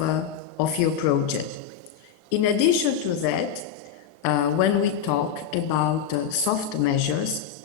of your project. In addition to that, when we talk about soft measures,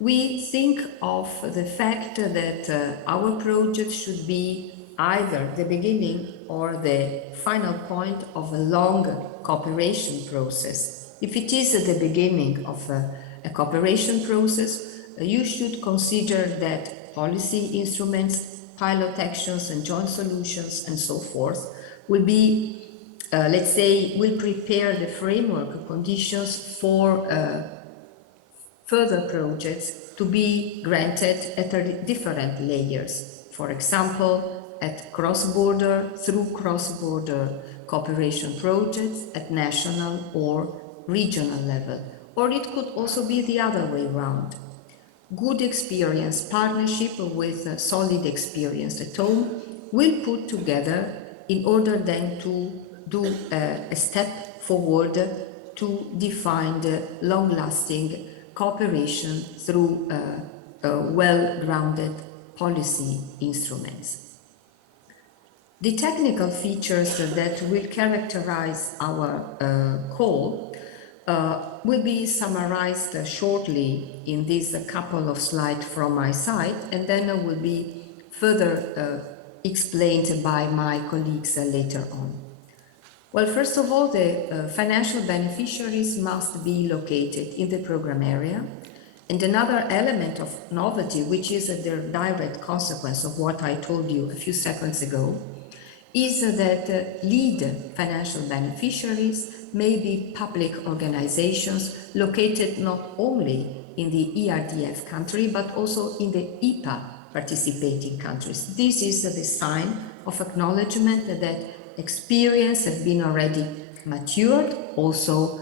we think of the fact that our project should be either the beginning or the final point of a long cooperation process. If it is at the beginning of a cooperation process, you should consider that policy instruments, pilot actions and joint solutions and so forth will be, let's say, will prepare the framework conditions for further projects to be granted at different layers. For example, at cross-border, through cross-border cooperation projects at national or regional level. Or it could also be the other way around. Good experience, partnership with solid experience at home will put together in order then to do a step forward to define the long-lasting cooperation through well-grounded policy instruments. The technical features that will characterize our call will be summarized shortly in this couple of slides from my side, and then will be further explained by my colleagues later on. Well, first of all, the financial beneficiaries must be located in the program area. And another element of novelty, which is the direct consequence of what I told you a few seconds ago, is that lead financial beneficiaries may be public organizations located not only in the ERDF country, but also in the IPA participating countries. This is the sign of acknowledgement that experience has been already matured also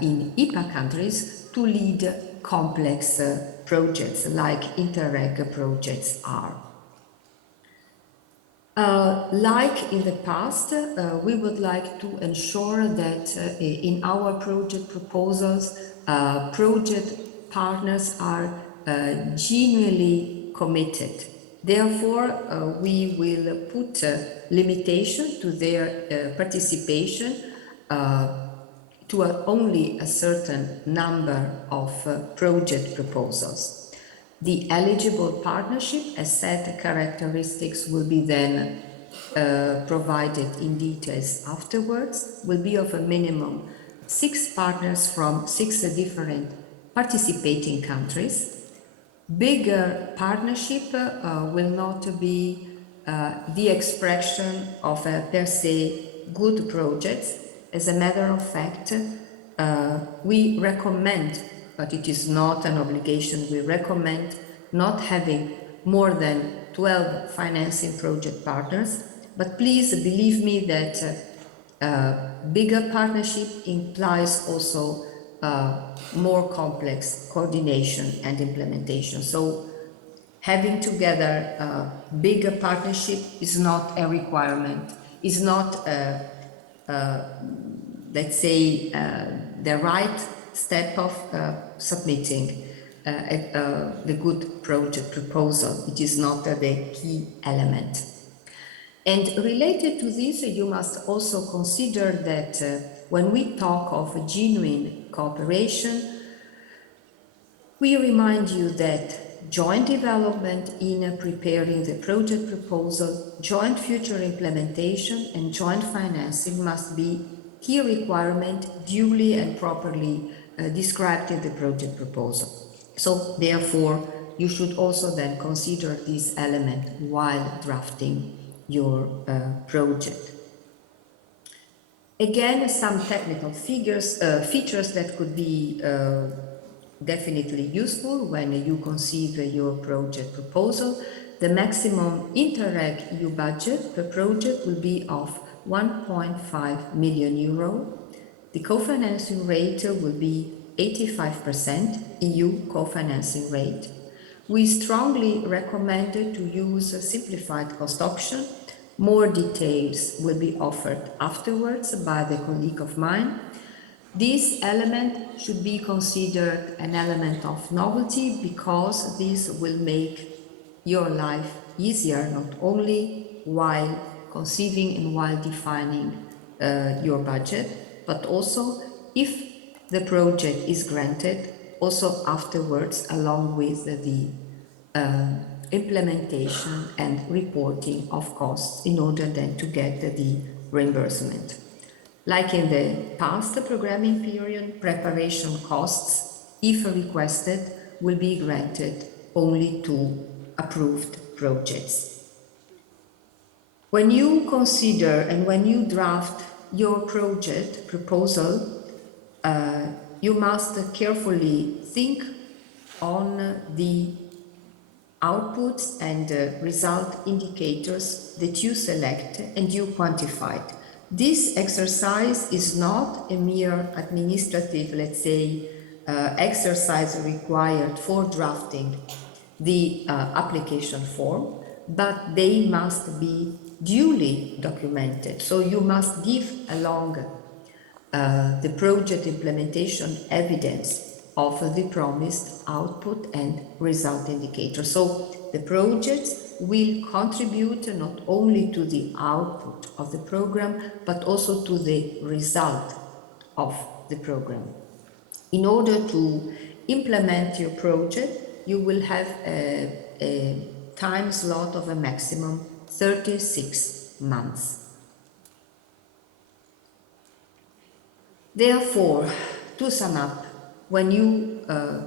in IPA countries to lead complex projects like Interreg projects are. Like in the past, we would like to ensure that in our project proposals, project partners are genuinely committed. Therefore, we will put limitation to their participation to only a certain number of project proposals. The eligible partnership, as said, characteristics will be then provided in details afterwards, will be of a minimum 6 partners from 6 different participating countries. Bigger partnership will not be the expression of a per se good project. As a matter of fact, we recommend, but it is not an obligation, we recommend not having more than 12 financing project partners. But please believe me that bigger partnership implies also more complex coordination and implementation. So having together bigger partnership is not a requirement, is not, let's say, the right step of submitting the good project proposal. It is not the key element. And related to this, you must also consider that when we talk of genuine cooperation, we remind you that joint development in preparing the project proposal, joint future implementation, and joint financing must be key requirement duly and properly described in the project proposal. So therefore, you should also then consider this element while drafting your project. Again, some technical features that could be definitely useful when you conceive your project proposal. The maximum Interreg EU budget per project will be of 1.5 million euro. The co-financing rate will be 85% EU co-financing rate. We strongly recommend to use a simplified cost option. More details will be offered afterwards by the colleague of mine. This element should be considered an element of novelty because this will make your life easier, not only while conceiving and while defining your budget, but also if the project is granted, also afterwards, along with the implementation and reporting of costs in order then to get the reimbursement. Like in the past programming period, preparation costs, if requested, will be granted only to approved projects. When you consider and when you draft your project proposal, you must carefully think on the outputs and result indicators that you select and you quantified. This exercise is not a mere administrative, let's say, exercise required for drafting the application form, but they must be duly documented. So you must give along the project implementation evidence of the promised output and result indicator. So the projects will contribute not only to the output of the program, but also to the result of the program. In order to implement your project, you will have a time slot of a maximum 36 months. Therefore, to sum up, when you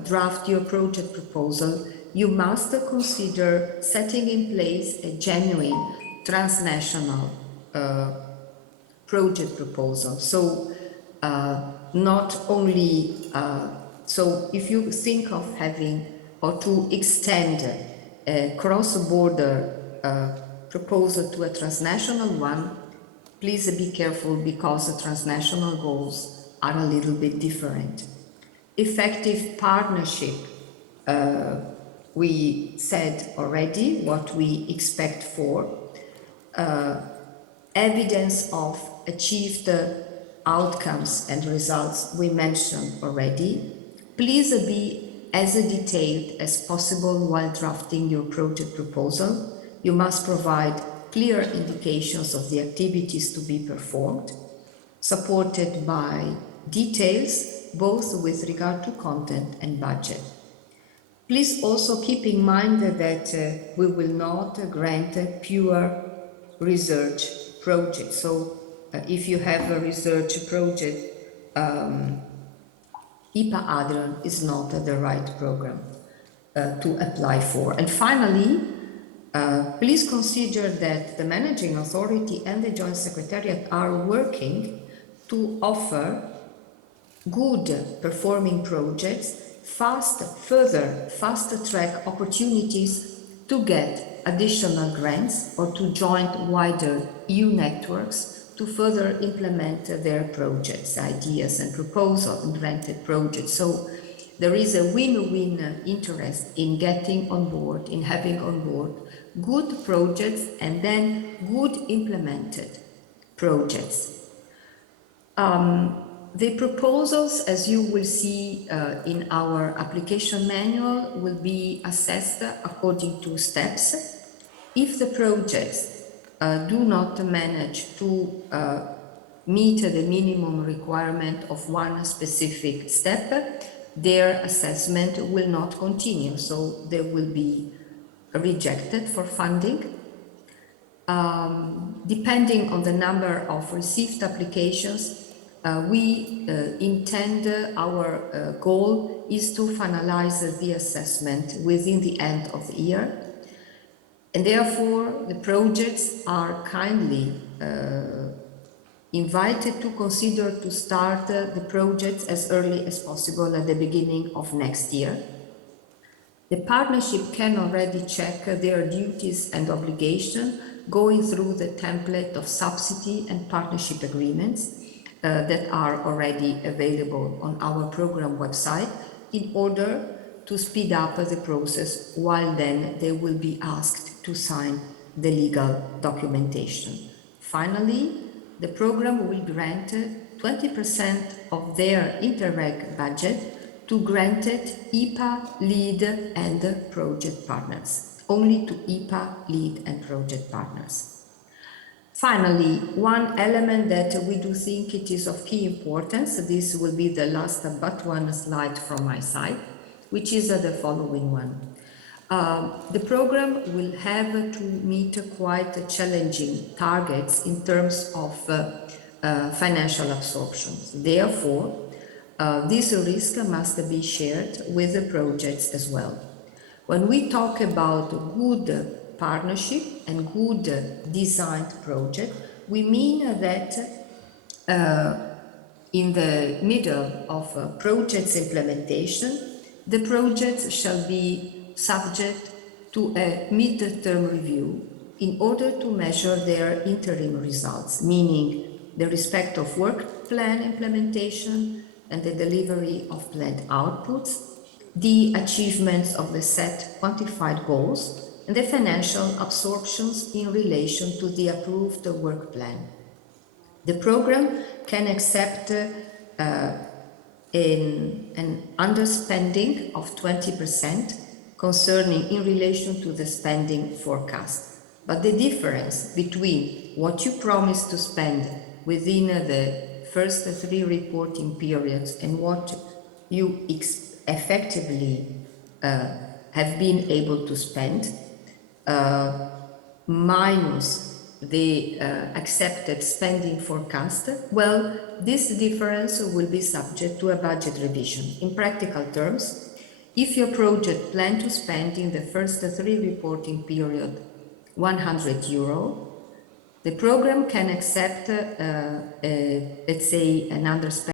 draft your project proposal, you must consider setting in place a genuine transnational project proposal. So not only, so if you think of having or to extend a cross-border proposal to a transnational one, please be careful because the transnational goals are a little bit different. Effective partnership, we said already what we expect for. Evidence of achieved outcomes and results we mentioned already. Please be as detailed as possible while drafting your project proposal. You must provide clear indications of the activities to be performed, supported by details both with regard to content and budget. Please also keep in mind that we will not grant a pure research project. So if you have a research project, IPA ADRION is not the right program to apply for. And finally, please consider that the Managing Authority and the Joint Secretariat are working to offer good performing projects, fast-track opportunities to get additional grants or to join wider EU networks to further implement their projects, ideas and proposals and granted projects. So there is a win-win interest in getting on board, in having on board good projects and then good implemented projects. The proposals, as you will see in our application manual, will be assessed according to steps. If the projects do not manage to meet the minimum requirement of one specific step, their assessment will not continue, so they will be rejected for funding. Depending on the number of received applications, we intend, our goal is to finalize the assessment within the end of the year. And therefore, the projects are kindly invited to consider to start the projects as early as possible at the beginning of next year. The partnership can already check their duties and obligations going through the template of subsidy and partnership agreements that are already available on our program website in order to speed up the process, while then they will be asked to sign the legal documentation. Finally, the program will grant 20% of their Interreg budget to granted IPA lead and project partners, only to IPA lead and project partners. Finally, one element that we do think it is of key importance, this will be the last but one slide from my side, which is the following one. The program will have to meet quite challenging targets in terms of financial absorption. Therefore, this risk must be shared with the projects as well. When we talk about good partnership and good designed project, we mean that in the middle of project's implementation, the projects shall be subject to a mid-term review in order to measure their interim results, meaning the respect of work plan implementation and the delivery of planned outputs, the achievements of the set quantified goals, and the financial absorptions in relation to the approved work plan. The program can accept an underspending of 20% concerning in relation to the spending forecast. But the difference between what you promise to spend within the first 3 reporting periods and what you effectively have been able to spend minus the accepted spending forecast, well, this difference will be subject to a budget revision. In practical terms, if your project plans to spend in the first 3 reporting period €100, the program can accept, let's say, an underspending